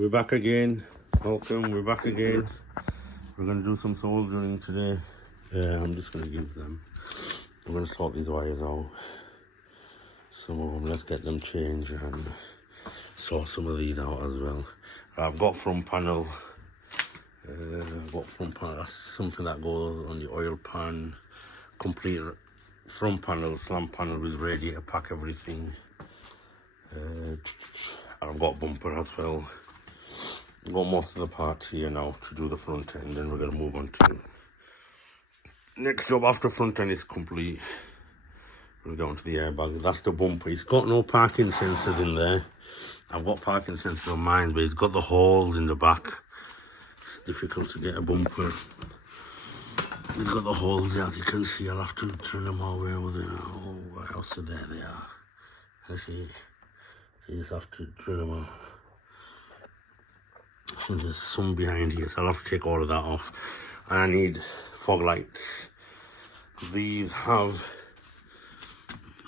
We're back again. Welcome, we're back again. We're going to do some soldering today. I'm just going to give them, I'm going to sort these wires out. Some of them, let's get them changed and sort some of these out as well. I've got front panel. That's something that goes on the oil pan. Complete front panel, slam panel with radiator pack, everything. I've got bumper as well. I've got most of the parts here now to do the front end, and we're going to move on to next job after front end is complete. We'll go onto the airbag. That's the bumper. It's got no parking sensors in there. I've got parking sensors on mine, but it's got the holes in the back. It's difficult to get a bumper. It's got the holes there, as you can see. I'll have to turn them all where was it? Oh, where else are there? They are. Let's see. So you just have to drill them out. So there's some behind here, so I'll have to take all of that off. And I need fog lights. These have,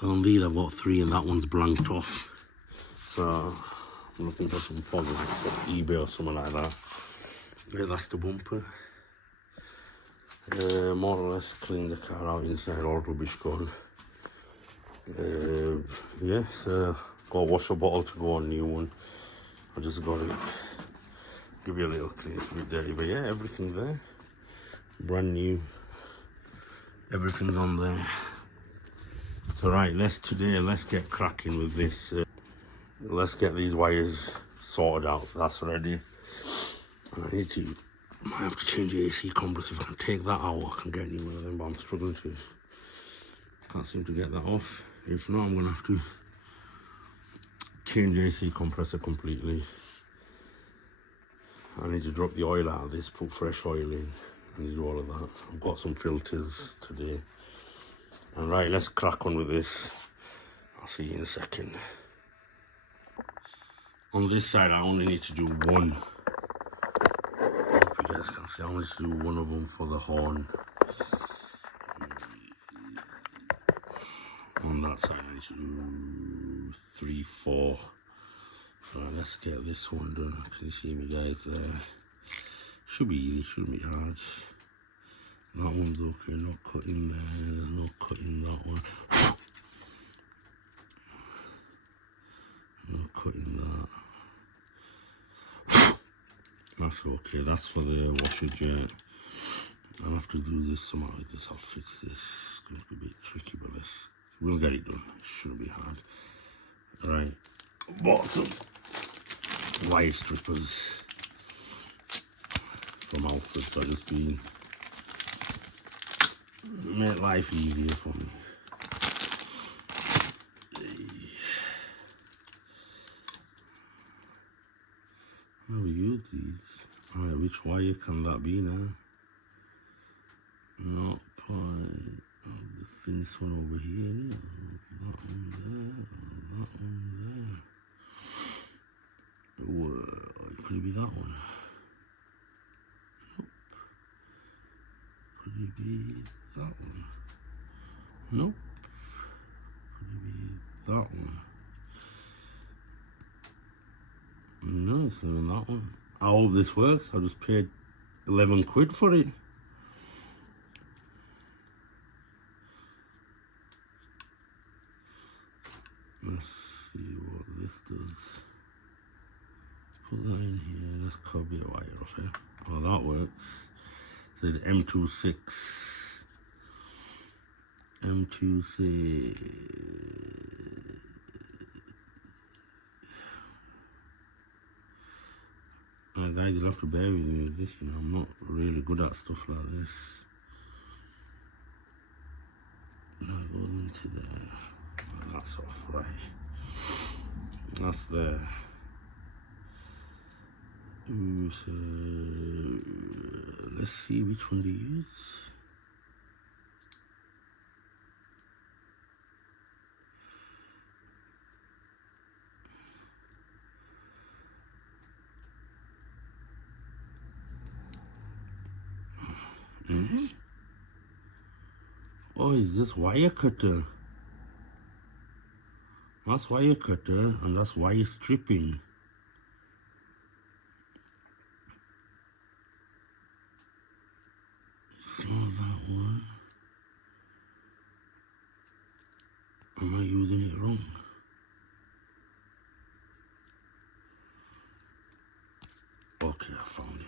on these I've got 3 and that one's blanked off. So I'm looking for some fog lights off eBay or something like that. Yeah, that's the bumper. More or less clean the car out inside, all rubbish gone. Yeah, so got a washer bottle to go on, new one. I just got it. Give you a little clean, it's a bit dirty, but yeah, everything there. Brand new. Everything's on there. So right, let's get cracking with this. Let's get these wires sorted out. So that's ready. I might have to change the AC compressor. If I can take that out, I can get any one of them, but I'm struggling to. Can't seem to get that off. If not, I'm gonna have to change the AC compressor completely. I need to drop the oil out of this, put fresh oil in, and do all of that. I've got some filters today. And right, let's crack on with this. I'll see you in a second. On this side, I only need to do one. I hope you guys can see. I only need to do one of them for the horn. On that side, I need to do 3, 4. Right, let's get this one done. Can you see me, guys? There. Should be easy, shouldn't be hard. That one's okay, no cutting there, there's no cutting that one. No cutting that. That's okay, that's for the washer jet. I'll have to do this somehow like this, I'll fix this. It's going to be a bit tricky, but we'll get it done. It shouldn't be hard. Right, bought some wire strippers from Alfred, so just been make life easier for me. How do we use these? Alright, which wire can that be now? Not point. Oh, the thinnest one over here, isn't it? That one there, that one there. Whoa, could it be that one? Nope. Could it be that one? Nope. Could it be that one? No, it's not that one. I hope this works. I just paid 11 quid for it. Let's see what this does. Put that in here. Let's copy a wire off here. Oh, that works. So it's M26. M26. Guys, you'll have to bear with me with this, you know. I'm not really good at stuff like this. Now it goes into there. Oh, that's off, right. That's there. Ooh, so let's see which one to use. Oh, is this wire cutter? That's wire cutter and that's wire stripping. I using it wrong? Okay, I found it.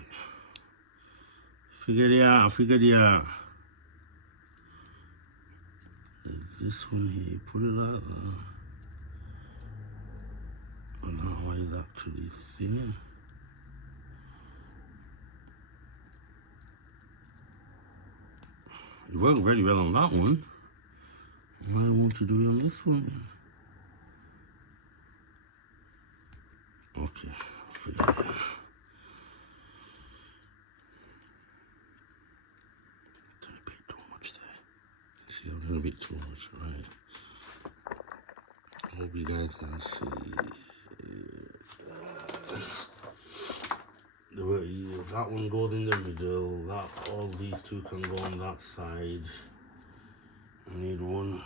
Figure it out. There's this one here, put it like that. And that one is actually thinner. It worked very well on that one. What I want to do on this one. Okay, forget it. Done a bit too much there. See, I've done a bit too much, right? I hope you guys can see. That one goes in the middle. All these two can go on that side. I need one.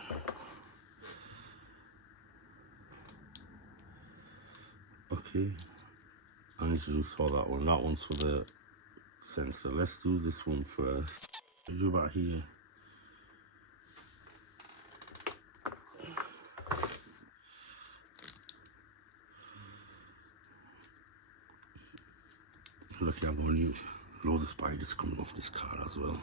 Okay. I need to just saw that one. That one's for the sensor. Let's do this one first. Do about here. Lucky I'm going to use loads of spiders coming off this car as well.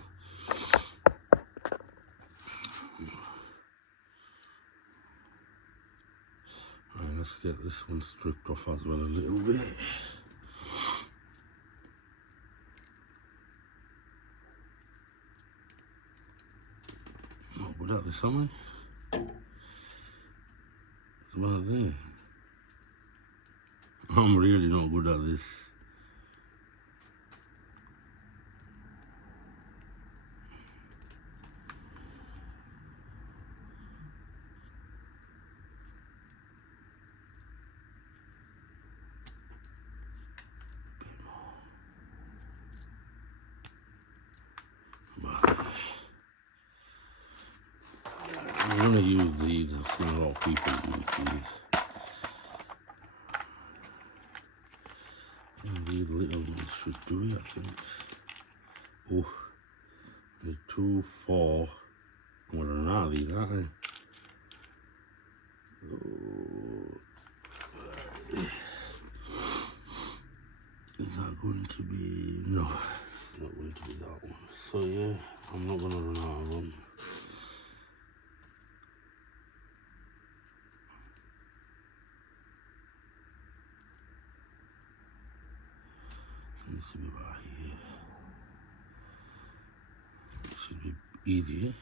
Alright, let's get this one stripped off as well a little bit. Not good at this, am I? It's about there. I'm really not good at this. I'm gonna use these. I've seen a lot of people use these. And these little ones should do it, I think. Oh, the 2, 4. What are these, aren't they? Oh. Is that going to be... No, it's not going to be that one. So yeah, I'm not gonna run out of them. Let me see about here. It should be easier.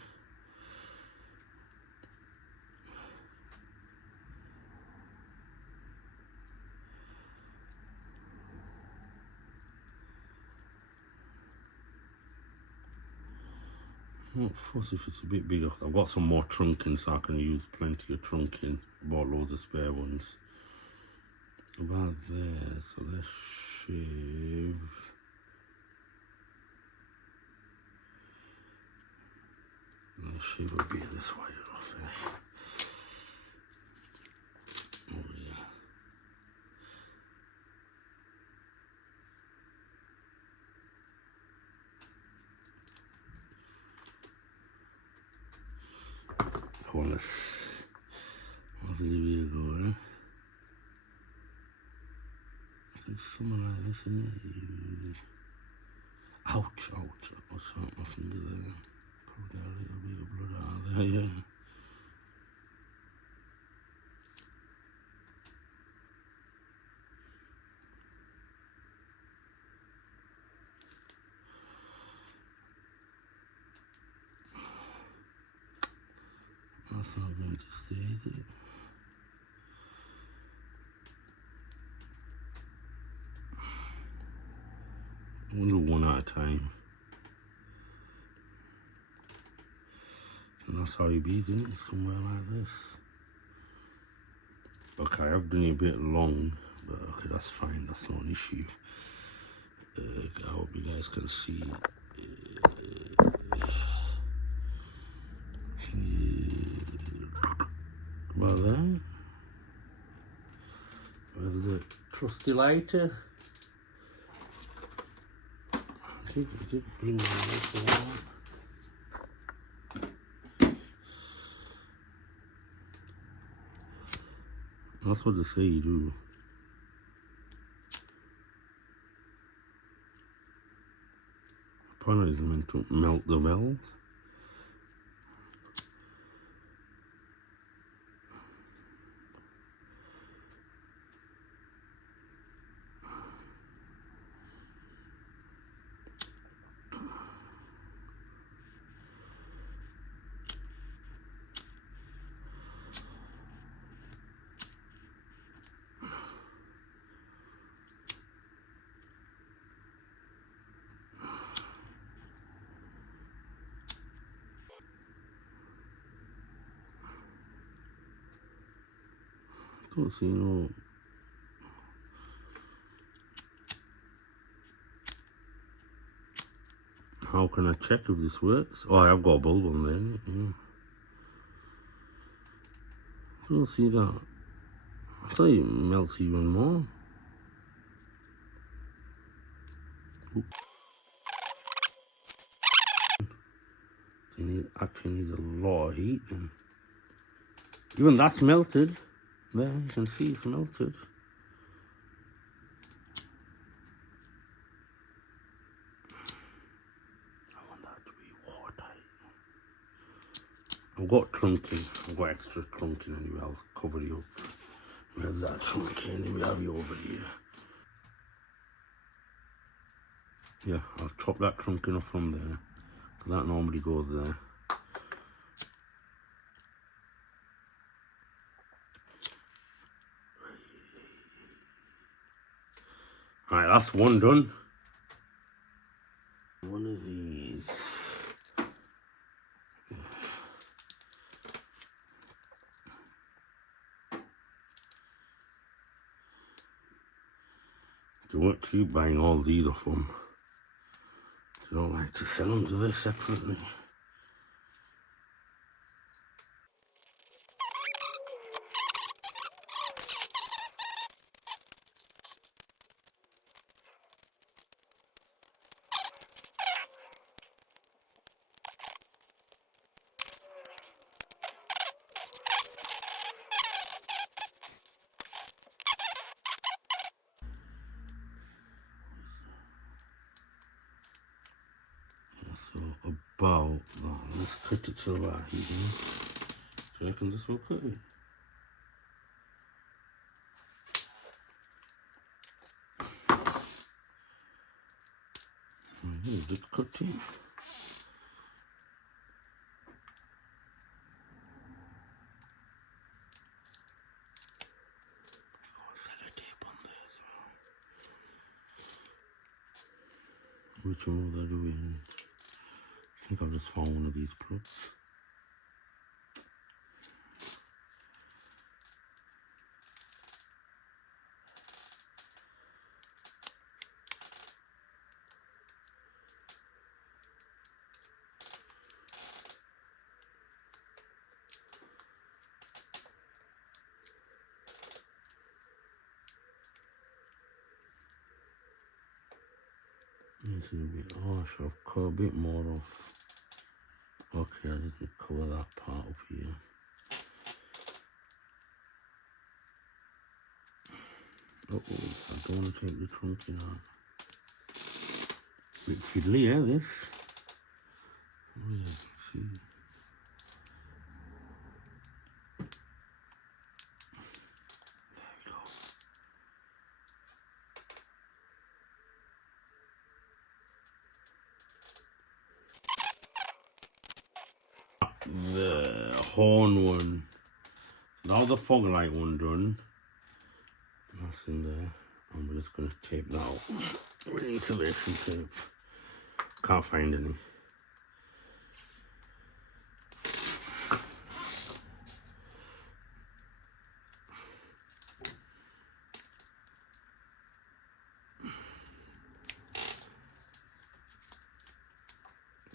Not fussy if it's a bit bigger. I've got some more trunking, so I can use plenty of trunking. Bought loads of spare ones. About there, so let's shave. Let's shave a bit of this wire off there. Oh yeah. Come on, let's give it a go, eh? I think something like this in it. Ouch, ouch. I was hurt my finger there. Probably got a little bit of blood out of there, yeah. That's not going to stay, is it? We'll do one at a time. And that's how you be, isn't it? Somewhere like this. Okay, I've done it a bit long, but okay, that's fine. That's not an issue. I hope you guys can see. About that. Where's the trusty lighter? I did bring one for one. That's what they say you do. Apparently it's meant to melt the wells. Don't see no. How can I check if this works? Oh, I've got a bulb on there. Yeah. Don't see that. I thought it melts even more. It actually needs a lot of heat. And even that's melted. There, you can see it's melted. I want that to be watertight. I've got trunking. I've got extra trunking anyway. I'll cover you up. Where's that trunking? And we have you over here. Yeah, I'll chop that trunking off from there. That normally goes there. Alright, that's one done. One of these. They won't keep buying all these off them. They don't like to sell them, do they, separately? So about that. Let's cut it to about here. Do you reckon this will cut it? Just cut it. Which one was I doing? I think I've just found one of these plugs. This is a bit harsh. I've cut a bit more off. Okay, I didn't cover that part up here. Uh oh, I don't want to take the trunking out. Bit fiddly, yeah, this. Oh yeah, you can see. The horn one. Now the fog light one done. That's in there. And we're just going to tape that out with insulation tape. Can't find any.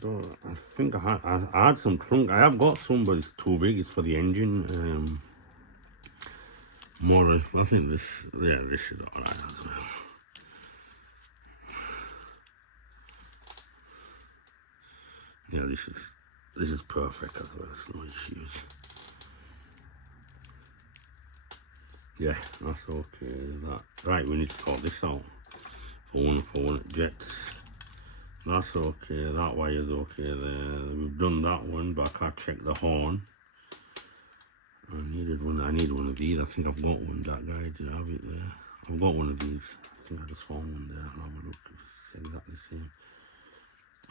So I think I had some trunk. I have got some, but it's too big. It's for the engine. More, I think this. Yeah, this is alright as well. Yeah, this is perfect as well. It's no issues. Yeah, that's okay. That right, we need to sort this out. For one it jets. That's okay, that wire's okay there. We've done that one, but I can't check the horn. I need one of these. I think I've got one. That guy did have it there. I've got one of these. I think I just found one there. I'll have a look. It's exactly the same.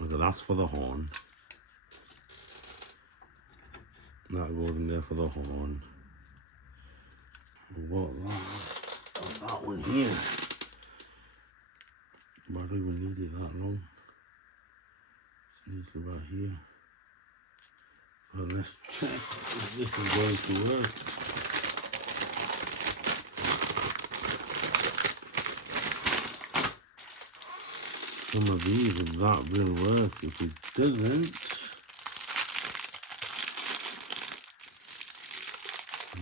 Okay, that's for the horn. That goes in there for the horn. I've got that one here. But I don't even need it that long. It needs about here. Well, let's check if this is going to work. Some of these, if that will work. If it doesn't,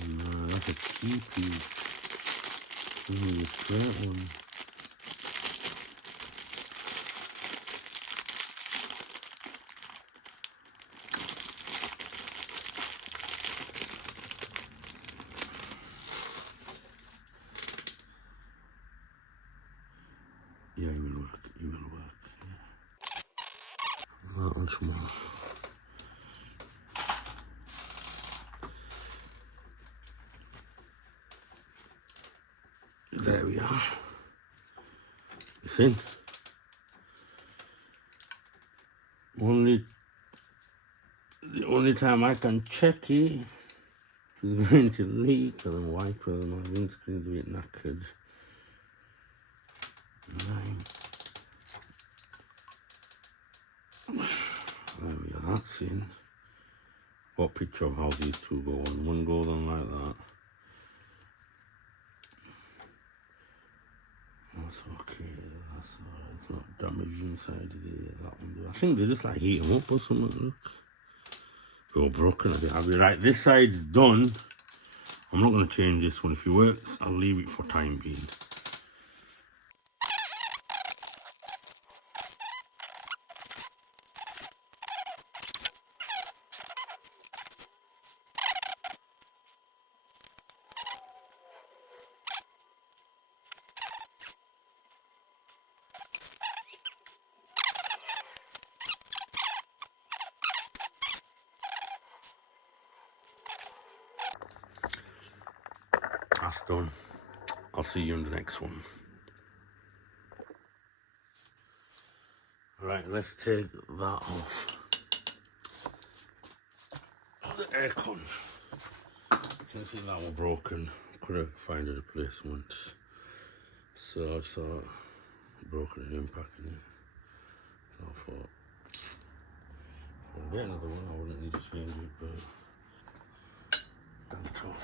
no, that's a cheapie. This is a straight one. Yeah, it will work. It will work. Yeah. That one's more. There we are. It's in. The only time I can check it is going to leak because I'm white with my windscreen's a bit knackered. 9. There we are, that's in. Got a picture of how these two go on. One goes on like that. That's okay, that's alright. It's not damaged inside that one. I think they just like heat them up or something, look. They were broken a bit. I'll be right, this side's done. I'm not going to change this one. If it works, I'll leave it for time being. That's done. I'll see you in the next one. Right, let's take that off. The aircon. You can see that was broken. Couldn't find a replacement. So I saw broken and unpacking it. So I thought, if I get another one, I wouldn't need to change it, but that's all.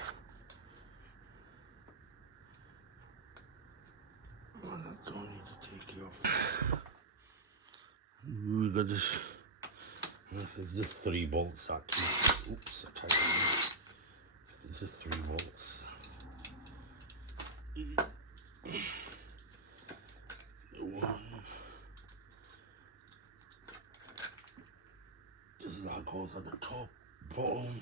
I don't need to take it off. We got this. There's just 3 bolts actually. Oops, I tightened it. There's just 3 bolts. One. Just that goes at the top, bottom.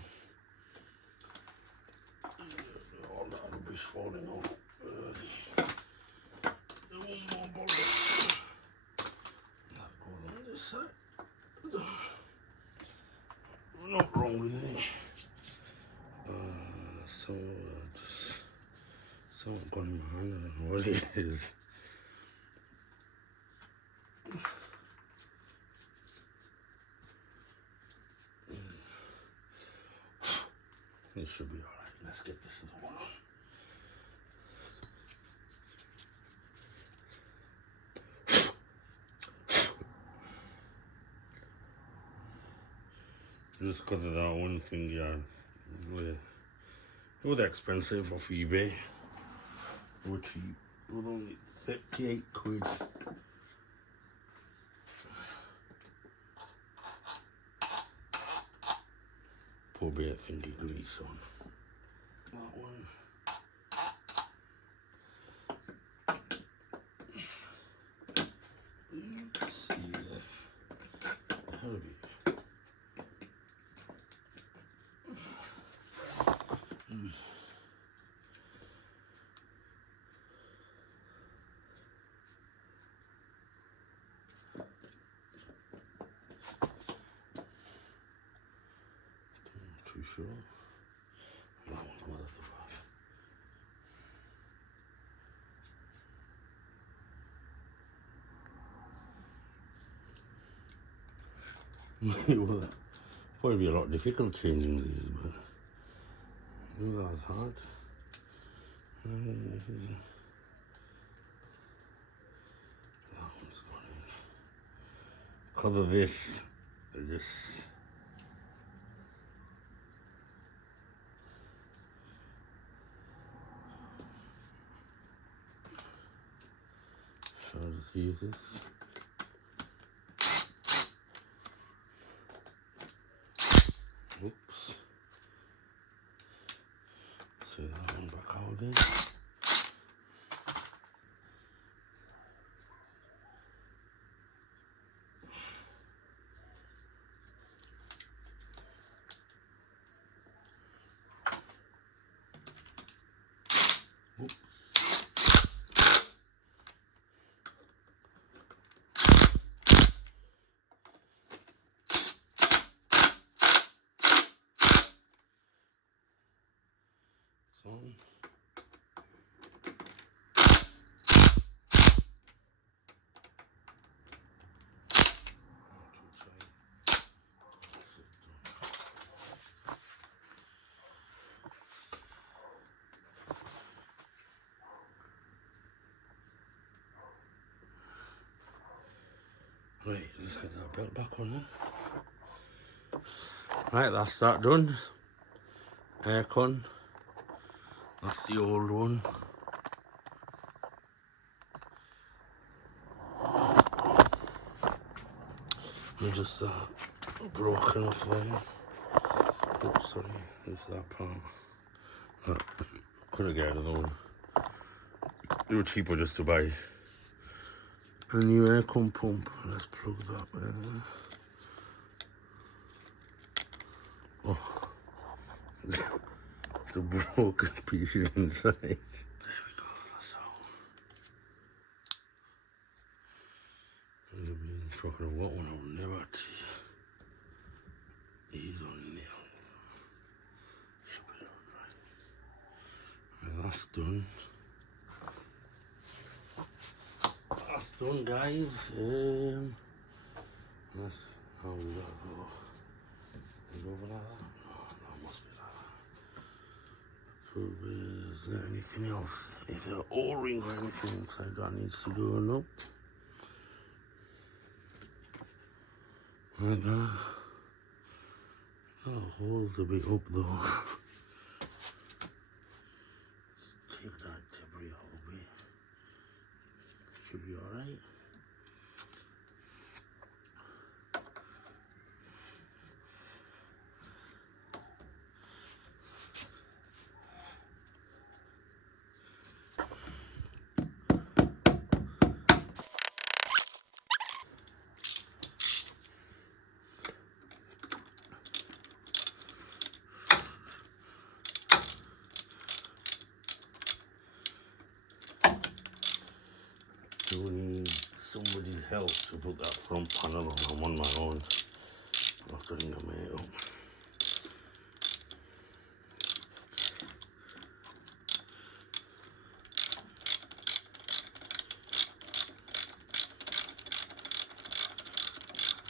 All that rubbish falling out. One more bolt. That goes on this side. Not wrong with it. So just something got in my hand. I don't know what it is. It should be alright. Let's get this other one on. Just because of that one thing, yeah, it was expensive off eBay. They were cheap. It was only 38 quid. Put a bit of thingy grease on. That one. You can see the hell of it. sure. That one's well at the back. Well, that'd probably be a lot difficult changing these, but that's hard. That one's gone in. Because of this, just I'll just use this. Oops. So that one back out again. Oops. So. Right, let's get that belt back on there. Right, that's that done. Aircon. That's the old one. And just that broken off there. Oops, sorry, it's that part. That could have got another one. It was cheaper just to buy a new aircon pump. Let's plug that there. Oh, the broken pieces inside. There we go, that's how. I've been talking of what one I will never ease on nail. Should be alright. And that's done. That's done, guys. That's how we gotta go. Is it over like that? No, that must be like that. Is there anything else? If there are O-rings or anything inside that needs to go up. Like that. That hole's a bit up though. Take that debris out a bit. Should be alright. Do need somebody's help to put that front panel on. I'm on my own. I'll have to ring a mate up.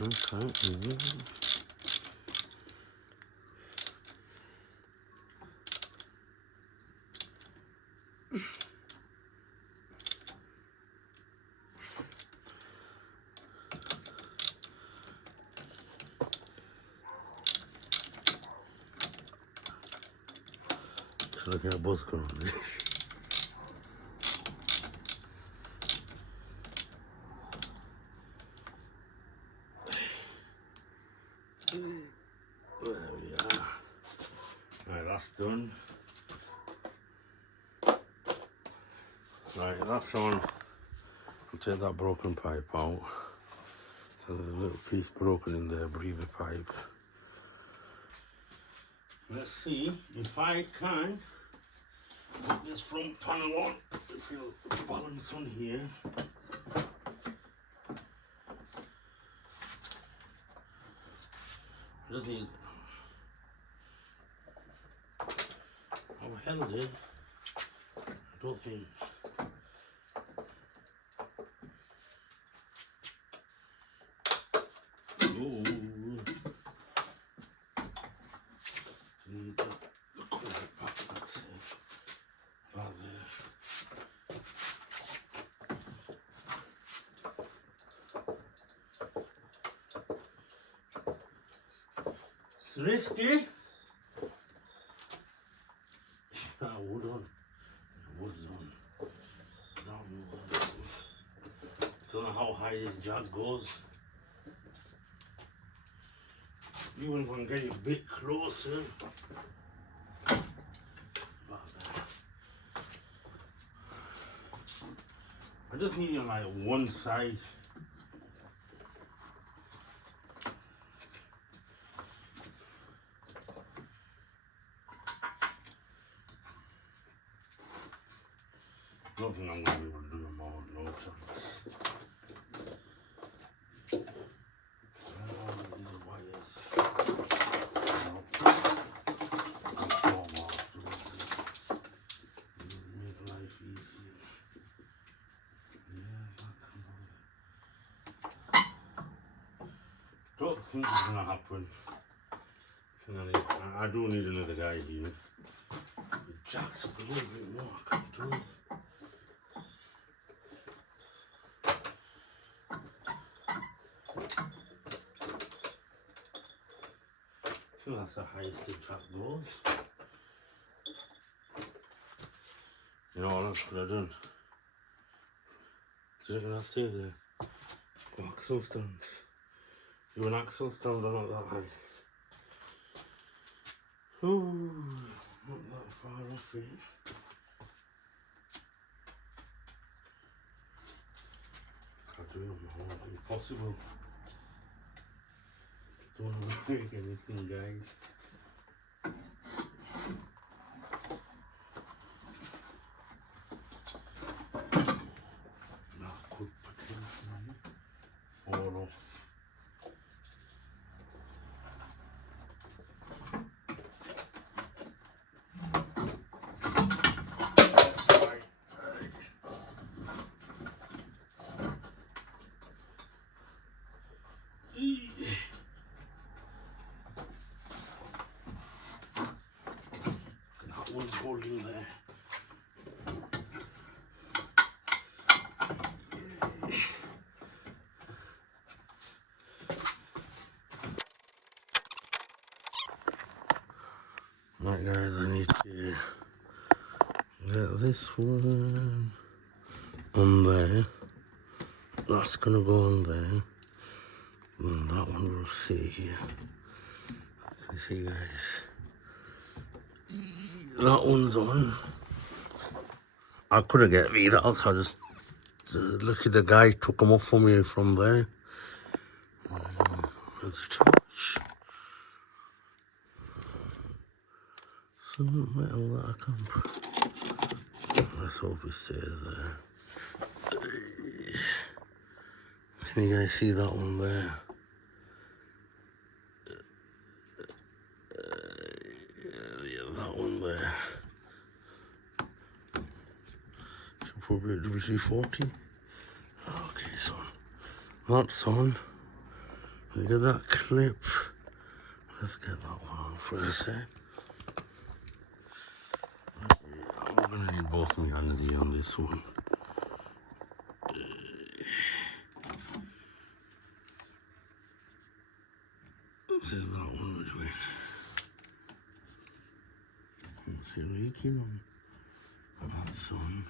Okay. Should I get a buzz gun on this? There we are. Right, that's done. Right, that's on. I'll take that broken pipe out. So there's a little piece broken in there, breather pipe. Let's see if I can put this front panel on. If you balance on here. I just need held it. I don't think. Ooh. Need to cover it back, that's it. Right there. It's risky. Wood on. Wood's on. Don't know how high this jug goes. Even if I can get it a bit closer. I just need it on like one side. I don't think I'm going to be able to do them all, no chance. Don't think it's gonna happen. I do need another guy here. The jack's up a little bit more, I can do. So that's the highest the jack goes. You know what else could have done? Did I gonna stay there? Axle stands. You an axle stand are not that high. Ooh, not that far off it. Can't do it, impossible. Don't want to break anything, guys. That could potentially fall off. That one's holding there. Right guys, I need to get this one on there. That's gonna go on there. And that one will sit here. You see guys, that one's on. I couldn't get these out, so I just lucky the guy took them off for me from there. Where's the torch? Some metal that I can put. Let's hope it stays there. Can you guys see that one there? Yeah, that one there. Should probably a WC-40. Okay, son. That's on. Look at that clip. Let's get that one on first, eh? I'm gonna need both my hands here on this one. This is that one we're doing. What's it leaking on? That's on.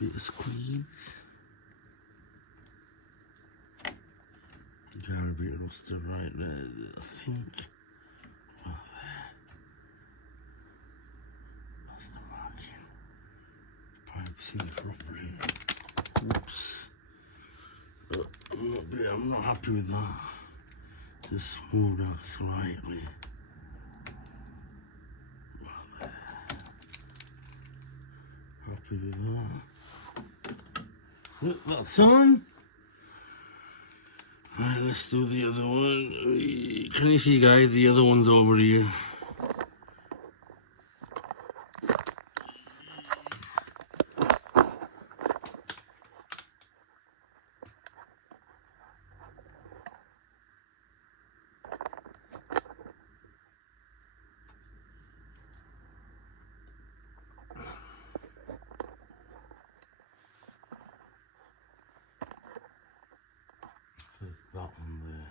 Bit of squeeze. Got a bit rusted right there, I think. Oh, there. That's the marking. Pipe sealed properly. Oops. I'm not happy with that. Just smooth out slightly. happy with that. Look, that's on. Right, let's do the other one. Can you see, guys? The other one's over here. There's that one there.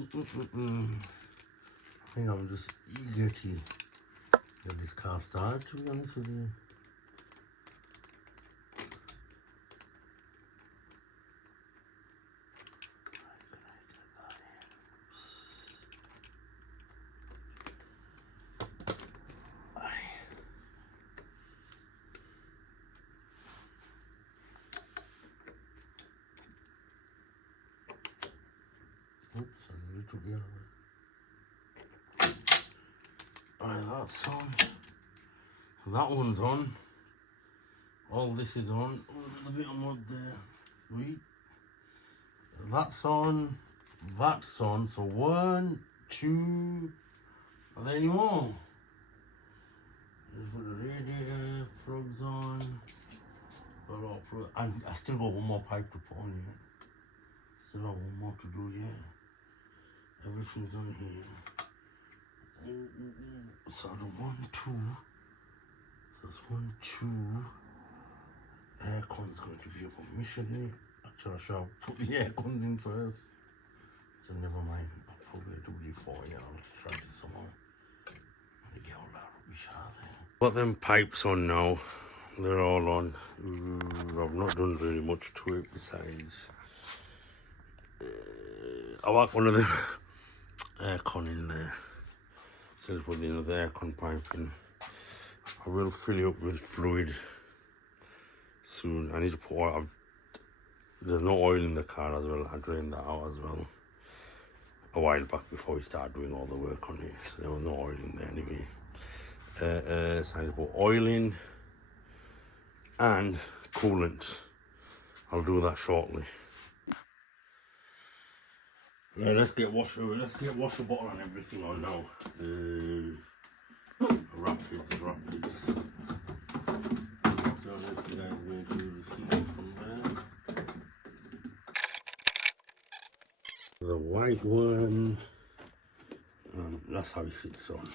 I think I'm just eager to get this car started, to be honest with you. Oops, I need to be out of it. Alright, that's on. That one's on. All this is on. Oh, there's a bit of mud there. Sweet. That's on. That's on. So 1, 2. Are there any more? Just put the radiator plugs on. And I still got one more pipe to put on here. Still got one more to do here. Everything's on here. So the 1, 2. So it's 1, 2. Aircon's going to be a commission. Actually, I should have put the aircon in first. So never mind. I'll probably do before. Yeah, I'll try this somehow. And get all that rubbish out there. Got them pipes on now. They're all on. I've not done very much to it besides. I want one of the aircon in there. Just put another aircon pipe in. I will fill it up with fluid soon. I need to put oil. There's no oil in the car as well. I drained that out as well a while back before we started doing all the work on it. So there was no oil in there anyway. So I need to put oil in and coolant. I'll do that shortly. Yeah, let's get washer bottle and everything on now. Rapids. So let's guys going to do the seal from there. The white one, that's how it sits on.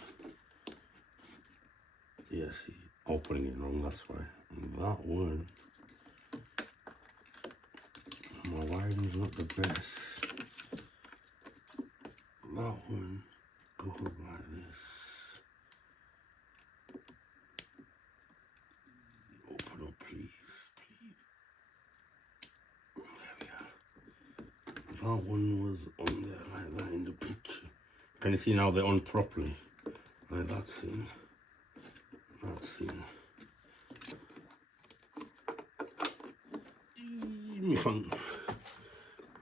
Yes, opening it wrong, that's why. And that one, my wiring's not the best. That one goes like this. Open up, please. There we are. That one was on there like that in the picture. Can you see now they're on properly? Like that's in. That's in.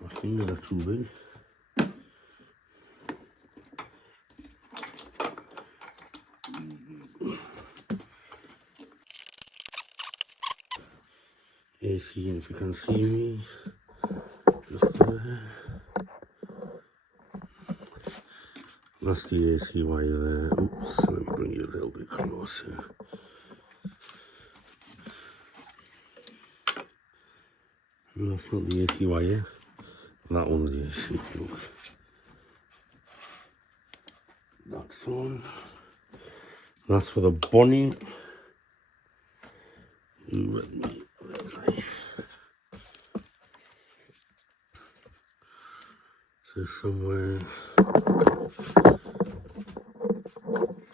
My fingers are too big. AC, if you can see me, just there. That's the AC wire there. Oops, let me bring you a little bit closer. And that's not the AC wire. That one's the AC. Look. That's on. That's for the bonnet. Let me. So somewhere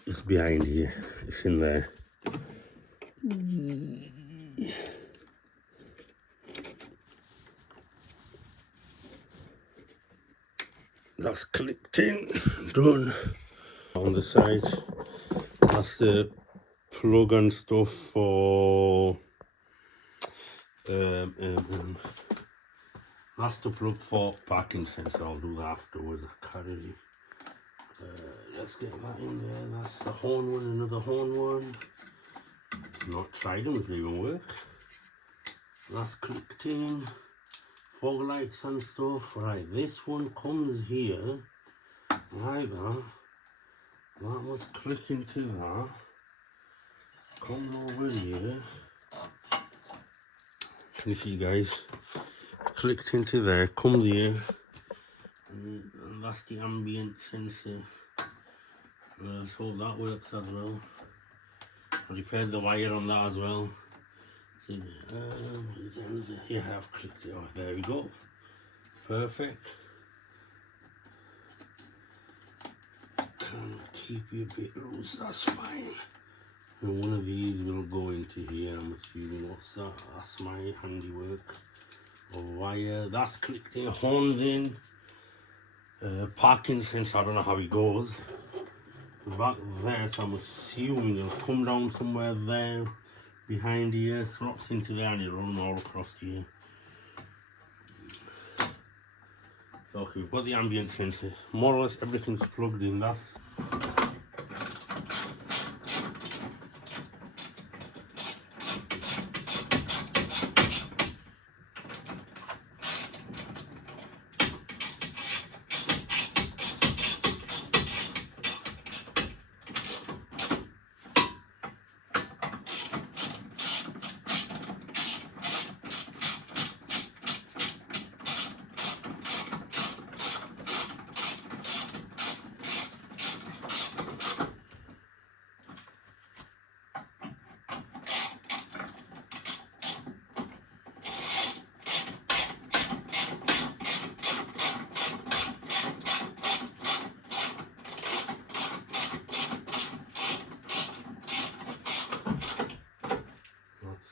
it's behind here. It's in there. That's clicked in. Done. On the side, that's the plug and stuff for that's the plug for parking sensor. I'll do that afterwards. I can't really let's get that in there. That's the horn one, another horn one. Not tried them, if they even work. That's clicked in. Fog lights and stuff. Right, this one comes here. Like that. That must click into that. Comes over here. Can you see, guys? Clicked into there, comes here. And that's the ambient sensor. Let's hope that works as well. I repaired the wire on that as well. Yeah, I've clicked it. Oh, there we go. Perfect. Can keep you a bit loose, that's fine. And one of these will go into here, I'm assuming. What's that? That's my handiwork. A wire, that's clicked in, horns in. Parking sensor, I don't know how it goes. Back there, so I'm assuming it'll come down somewhere there. Behind here, slots into there and it'll run all across here. So okay, we've got the ambient sensor. More or less everything's plugged in, that's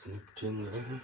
snipped in there.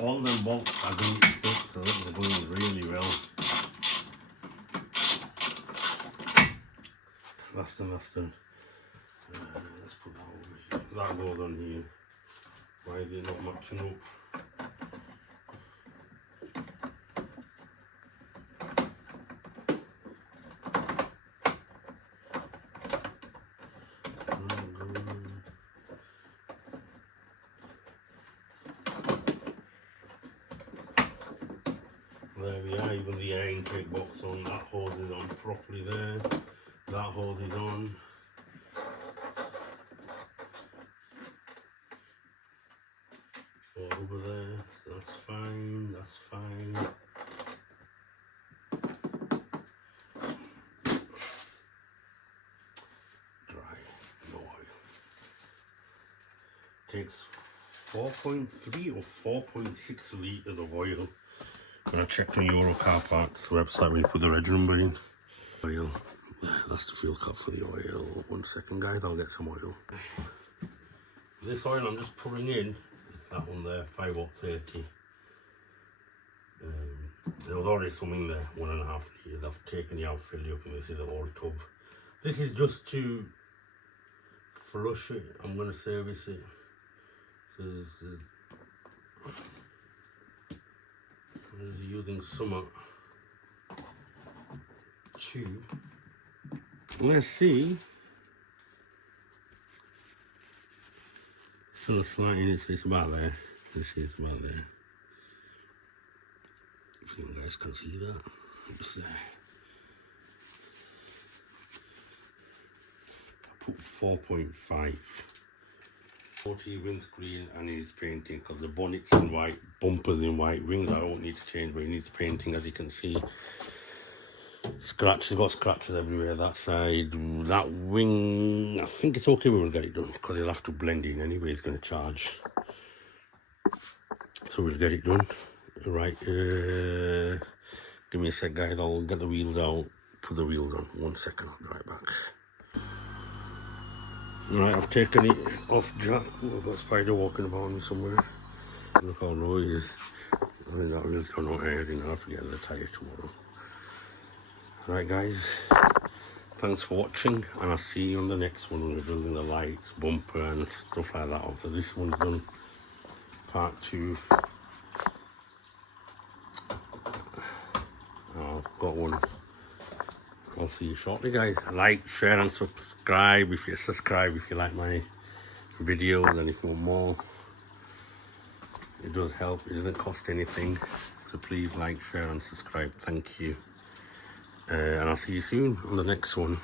All them bolts are going to stick, so they're going really well. That's the master. Let's put that over here. That goes on here. Why is it not matching up? There we are, even the air intake box on, that hose is on properly there. That hose is on. So over there, so that's fine, that's fine. Dry, no oil. Takes 4.3 or 4.6 litres of oil. I'm going to check the Euro Car Parks website when you put the reg number in. Oil, that's the fuel cap for the oil. 1 second, guys, I'll get some oil. This oil I'm just pouring in, is that one there, 5 or 30. There was already some in there, 1.5 litres. I've taken it out, filled it up, and this is the whole tub. This is just to flush it. I'm going to service it. Is using some tube. Let's see. Still a slight in it, so it's about there. Let's see, it's about there. If you guys can see that. It's there. I put 4.5. 40 windscreen and he's painting because the bonnet's in white, bumpers in white, rings I don't need to change, but he needs painting, as you can see. Scratches, got scratches everywhere that side. That wing, I think it's okay, we will get it done because he'll have to blend in anyway, he's going to charge. So we'll get it done. Right, Give me a sec, guys. I'll get the wheels out, put the wheels on. 1 second, I'll be right back. Right, I've taken it off Jack. We've got Spider walking about somewhere. Look how low he is. I think that wheel's gone out here. I'll have to get the tyre tomorrow. Right, guys. Thanks for watching, and I'll see you on the next one when we're building the lights, bumper and stuff like that. So this one's done, part 2. I've got one. I'll see you shortly, guys. Like, share and subscribe if you like my videos, and if you want more, it does help. It doesn't cost anything, so please like, share and subscribe. Thank you, and I'll see you soon on the next one.